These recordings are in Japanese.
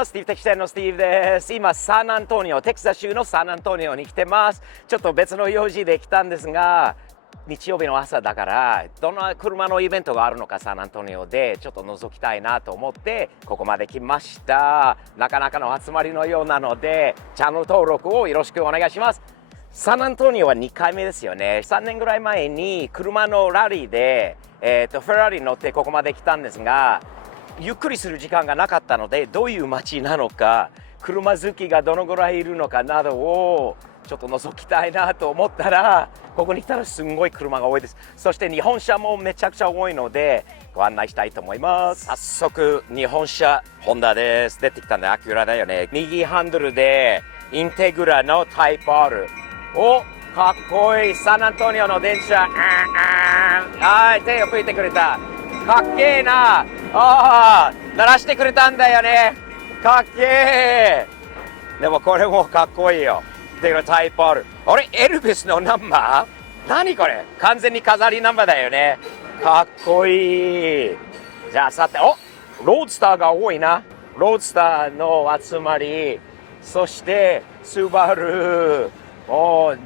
も、スティーブテキシテンのスティーブです。今、サンアントニオ、テキサス州のサンアントニオに来てます。ちょっと別の用事で来たんですが、日曜日の朝だから、どんな車のイベントがあるのかサンアントニオでちょっと覗きたいなと思って、ここまで来ました。なかなかの集まりのようなので、チャンネル登録をよろしくお願いします。サンアントニオは2回目ですよね。3年ぐらい前に車のラリーで、フェラーリに乗ってここまで来たんですが、ゆっくりする時間がなかったので、どういう街なのか、車好きがどのぐらいいるのかなどをちょっと覗きたいなと思ったら、ここに来たらすんごい車が多いです。そして日本車もめちゃくちゃ多いのでご案内したいと思います。早速日本車ホンダです。出てきたんでアキュラだよね。右ハンドルでインテグラのタイプ R。お、かっこいい。サンアントニオの電車。はい、手を拭いてくれた。かっけえな。鳴らしてくれたんだよね。かっけえ。でもこれもかっこいいよ。でのタイプある。あれ、エルビスのナンバー？何これ？完全に飾りナンバーだよね。かっこいい。じゃあさて、ロードスターが多いな。ロードスターの集まり。そしてスバル、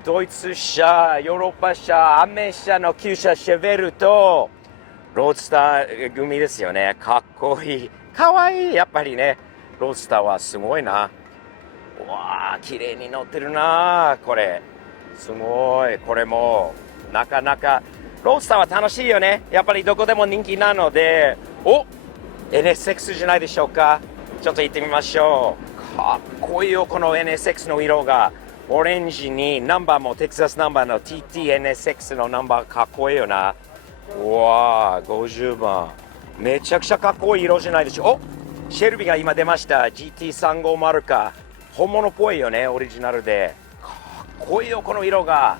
ドイツ車、ヨーロッパ車、アメ車の旧車シェベルとロードスター組ですよね。かっこいい。かわいい。やっぱりね、ロードスターはすごいな。わあ、綺麗に乗ってるな。これすごい。これもなかなかロードスターは楽しいよね。やっぱりどこでも人気なので、NSX じゃないでしょうか。ちょっと行ってみましょう。かっこいいよ、この NSX の色が。オレンジにナンバーもテキサスナンバーの TTNSX のナンバーかっこいいよな。うわあ、50番。めちゃくちゃかっこいい色じゃないでしょう。シェルビーが今出ました。 GT350 か。本物っぽいよね、オリジナルで。かっこいいよ、この色が。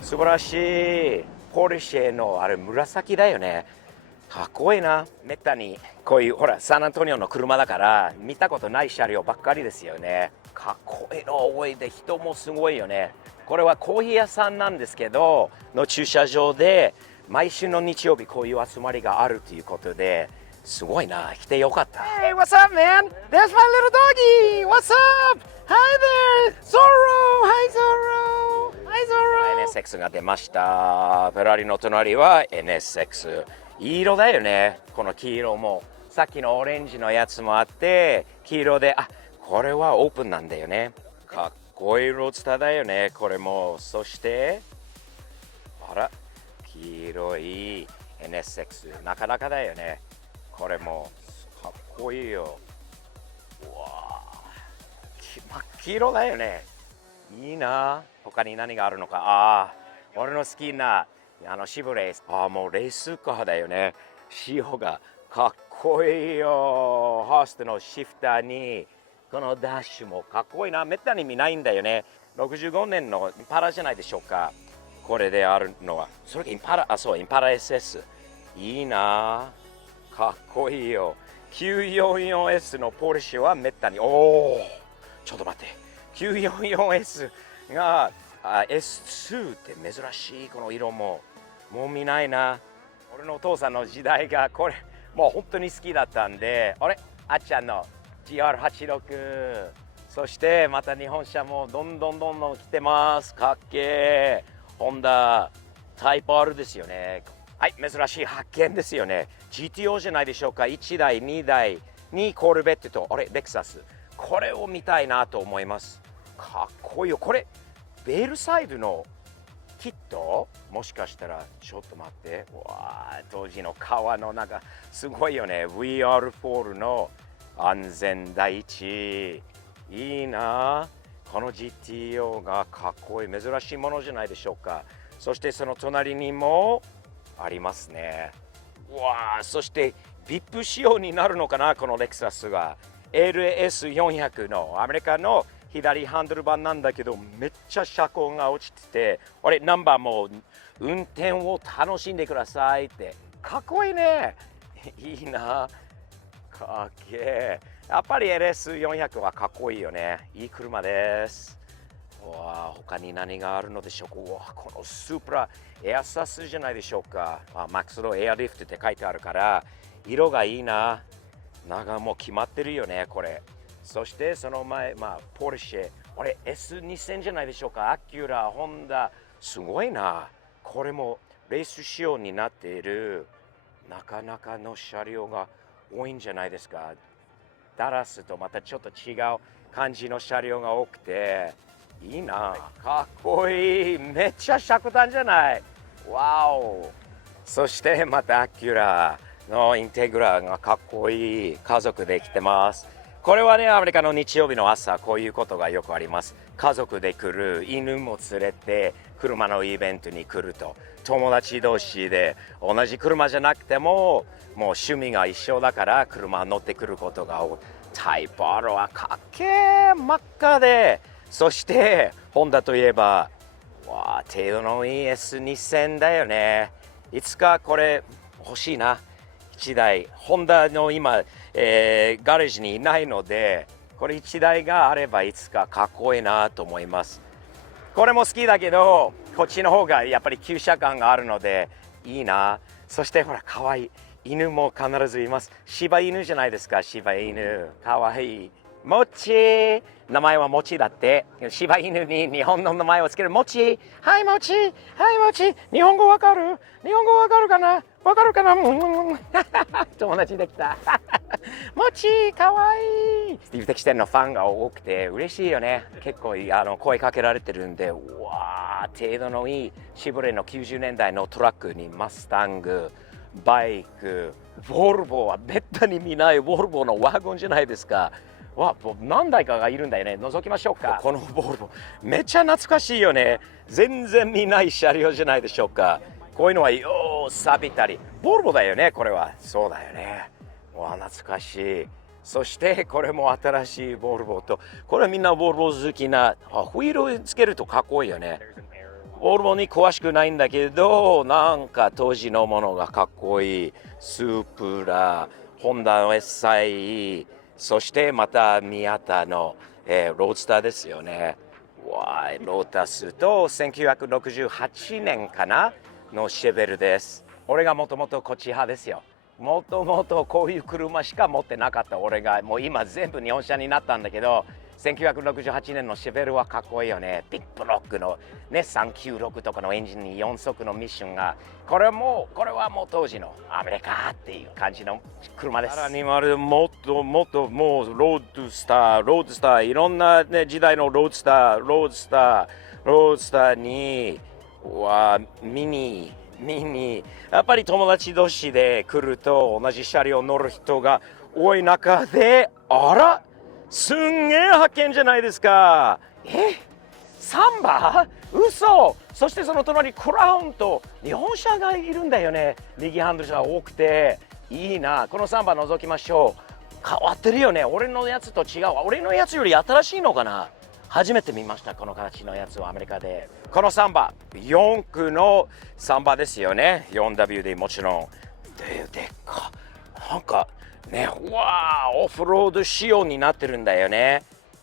素晴らしい。ポルシェのあれ紫だよね。かっこいいな。めったにこういうほらサンアントニオの車だから見たことない車両ばっかりですよね。かっこいいの多いで、人もすごいよね。これはコーヒー屋さんなんですけどの駐車場で、毎週の日曜日こういう集まりがあるということで、すごいな。来てよかった。Hey, what's up, man? There's my little doggy. What's up? Hi there, Zorro. Hi, Zorro. Hi, Zorro. NSX が出ました。フェラーリの隣は NSX。いい色だよね。この黄色も。さっきのオレンジのやつもあって、黄色で、これはオープンなんだよね。かっこいいロードスターだよね。これも。そして、黄色い NSX。なかなかだよね。これもかっこいいよ。うわー、真っ黄色だよね。いいな。他に何があるのか。俺の好きなシブレース。もうレースカーだよね。仕様がかっこいいよ。ハーストのシフターにこのダッシュもかっこいいな。めったに見ないんだよね。65年のインパラじゃないでしょうか。これであるのは。それがインパラ、インパラ SS。いいな。かっこいいよ。944S のポルシェはめったに。ちょっと待って。944S がS2 って珍しい。この色もう見ないな。俺のお父さんの時代がこれもう本当に好きだったんで。あっちゃんの GR86。そしてまた日本車もどんどん来てます。かっけー。ホンダタイプ R ですよね。はい、珍しい発見ですよね。 GTO じゃないでしょうか。1台2台にコルベットとレクサス。これを見たいなと思います。かっこいいよ。これベールサイドのキット、もしかしたら。ちょっと待って。当時の革の中すごいよね。 VR4 の安全第一。いいな。この GTO がかっこいい。珍しいものじゃないでしょうか。そしてその隣にもありますね。そして VIP 仕様になるのかな、このレクサスが。 LS400 のアメリカの左ハンドル版なんだけど、めっちゃ車高が落ちてて、ナンバーも運転を楽しんでくださいって。かっこいいね。いいな。かっけえ。やっぱり LS400 はかっこいいよね。いい車です。他に何があるのでしょうか。このスープラエアサスじゃないでしょうか。マックスローエアリフトって書いてあるから色がいいな。もう決まってるよね。これそしてその前、ポルシェ、S2000 じゃないでしょうか。アキュラ、ホンダ、すごいな。これもレース仕様になっている、なかなかの車両が多いんじゃないですか。ダラスとまたちょっと違う感じの車両が多くて、いいな。かっこいい。めっちゃ尺弾じゃない。わお。そしてまたアキュラのインテグラがかっこいい。家族で来てます。これはね、アメリカの日曜日の朝、こういうことがよくあります。家族で来る、犬も連れて、車のイベントに来ると。友達同士で、同じ車じゃなくても、もう趣味が一緒だから、車乗ってくることが多い。タイプ R はかっけー、真っ赤で。そして、ホンダといえば、程度のいい S2000 だよね。いつかこれ欲しいな。1台、ホンダの今、ガレージにいないので、これ1台があればいつかかっこいいなと思います。これも好きだけど、こっちの方がやっぱり旧車感があるのでいいな。そしてほら、かわいい。犬も必ずいます。柴犬じゃないですか、柴犬。かわいい。もち。名前はもちだって。柴犬に日本の名前をつける。もち。はい、もち。はい、もち。日本語わかる？日本語わかるかな？わかるかな？友達できた。もち、かわいい。スティーブ・テキシテンのファンが多くて嬉しいよね。結構声かけられてるんで、程度のいいシブレの90年代のトラックにマスタング、バイク、ボルボはめったに見ないボルボのワゴンじゃないですか。何台かがいるんだよね。覗きましょうか。このボルボめっちゃ懐かしいよね。全然見ない車両じゃないでしょうか。こういうのはよー錆びたり。ボルボだよね、これは。そうだよね。懐かしい。そしてこれも新しいボルボと、これはみんなボルボ好きな。ホイールをつけるとかっこいいよね。ボルボに詳しくないんだけど、なんか当時のものがかっこいい。スープラ、ホンダの SI、そしてまた宮田の、ロードスターですよね。ロータスと1968年かなのシェベルです。俺がもともとこっち派ですよ。もともとこういう車しか持ってなかった俺が、もう今全部日本車になったんだけど、1968年のシェベルはかっこいいよね。ビッグブロックの、ね、396とかのエンジンに4速のミッションが、これはもう当時のアメリカっていう感じの車です。さらにもっともうロードスター、いろんな、ね、時代のロードスターにミニ、やっぱり友達同士で来ると同じ車両乗る人が多い中で、すんげえ発見じゃないですか。サンバ？嘘。そしてその隣クラウンと日本車がいるんだよね。右ハンドルが多くていいな。このサンバ覗きましょう。変わってるよね。俺のやつと違う。俺のやつより新しいのかな。初めて見ました、この形のやつをアメリカで。このサンバ4区のサンバですよね。 4W でもちろんでっかなんかね、オフロード仕様になってるんだよね。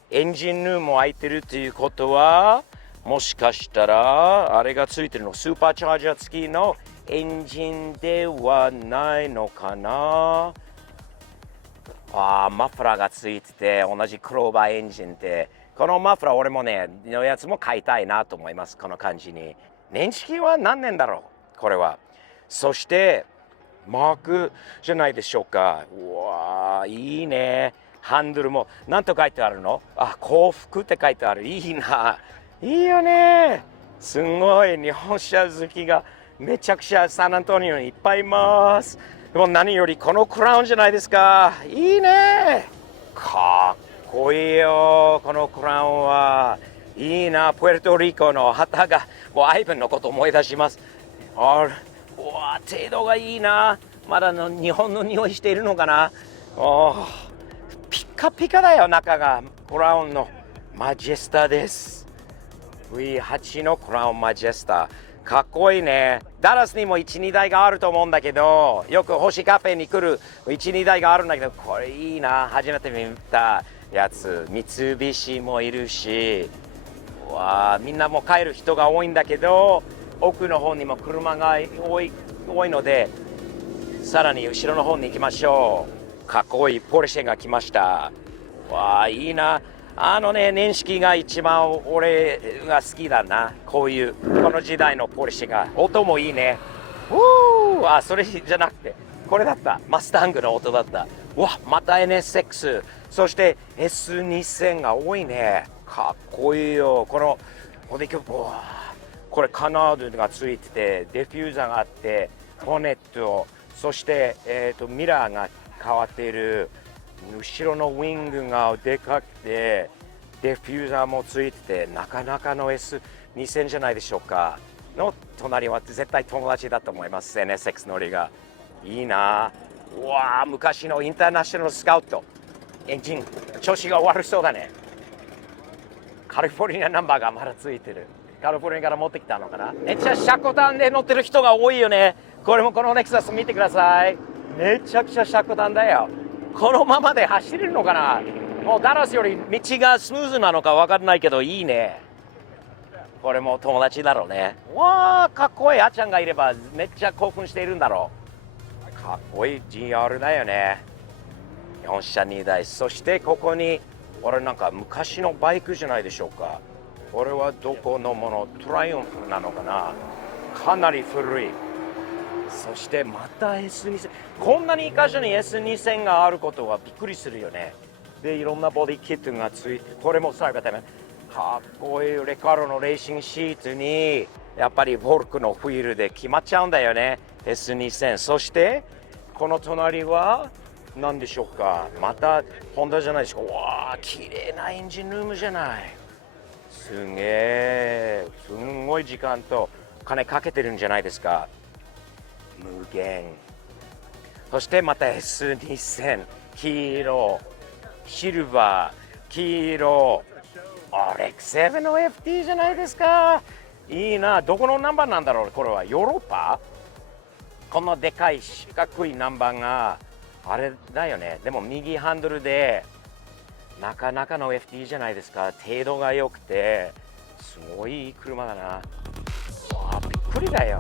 エンジンルームも開いてるっていうことは、もしかしたらあれがついてるのスーパーチャージャー付きのエンジンではないのかな。マフラーがついてて、同じクローバーエンジンで、このマフラー俺もねのやつも買いたいなと思います。この感じに。年式は何年だろうこれは。そしてマークじゃないでしょうか。いいね。ハンドルも何と書いてあるの？幸福って書いてある。いいな。いいよね。すごい日本車好きがめちゃくちゃサンアントニオにいっぱいいます。でも何よりこのクラウンじゃないですか。いいね。かっこいいよ。このクラウンはいいな。プエルトリコの旗がもうアイブンのこと思い出します。程度がいいな。まだ日本の匂いしているのかな。ピカピカだよ。中がクラウンのマジェスタです。 V8 のクラウンマジェスタかっこいいね。ダラスにも 1,2 台があると思うんだけど、よく星カフェに来る 1,2 台があるんだけど、これいいな。初めて見たやつ。三菱もいるし、みんなもう帰る人が多いんだけど、奥の方にも車が多いので、さらに後ろの方に行きましょう。かっこいいポルシェが来ました。わあ、いいな。あのね、年式が一番俺が好きだな。こういう、この時代のポルシェが。音もいいね。あ、それじゃなくて、これだった。マスタングの音だった。わ、また NSX。そして S2000 が多いね。かっこいいよ。この、これカナードがついてて、デフューザーがあって、ボネット、そして、ミラーが変わっている。後ろのウィングがでかくて、デフューザーもついてて、なかなかの S2000 じゃないでしょうか。の隣は絶対友達だと思います。NSX 乗りが。いいな。うわあ、昔のインターナショナルスカウト。エンジン、調子が悪そうだね。カリフォルニアナンバーがまだついてる。カリフォルニアから持ってきたのかな。めっちゃ車庫端で乗ってる人が多いよね。これもこのレクサス見てください。めちゃくちゃ車庫端だよ。このままで走れるのかな。もうダラスより道がスムーズなのか分かんないけどいいね。これも友達だろうね。わあ、かっこいい。あっちゃんがいればめっちゃ興奮しているんだろう。かっこいい GR だよね。4車2台。そしてここに俺なんか昔のバイクじゃないでしょうか。これはどこのもの？トライオンフなのかな。かなり古い。そしてまた S2000。こんなに一箇所に S2000 があることはびっくりするよね。で、いろんなボディキットがついて、これも最後だね。かっこいい。レカロのレーシングシートにやっぱりフォルクのフィールで決まっちゃうんだよね。S2000。そしてこの隣は何でしょうか。またホンダじゃないですか。わあ、綺麗なエンジンルームじゃない。すげえ。すんごい時間と金かけてるんじゃないですか。無限。そしてまた S2000。黄色、シルバー、黄色。RX7 の FT じゃないですか。いいな。どこのナンバーなんだろう。これはヨーロッパ。このでかい四角いナンバーがあれだよね。でも右ハンドルでなかなかの FT じゃないですか。程度が良くてすごいいい車だな。わあ、びっくりだよ。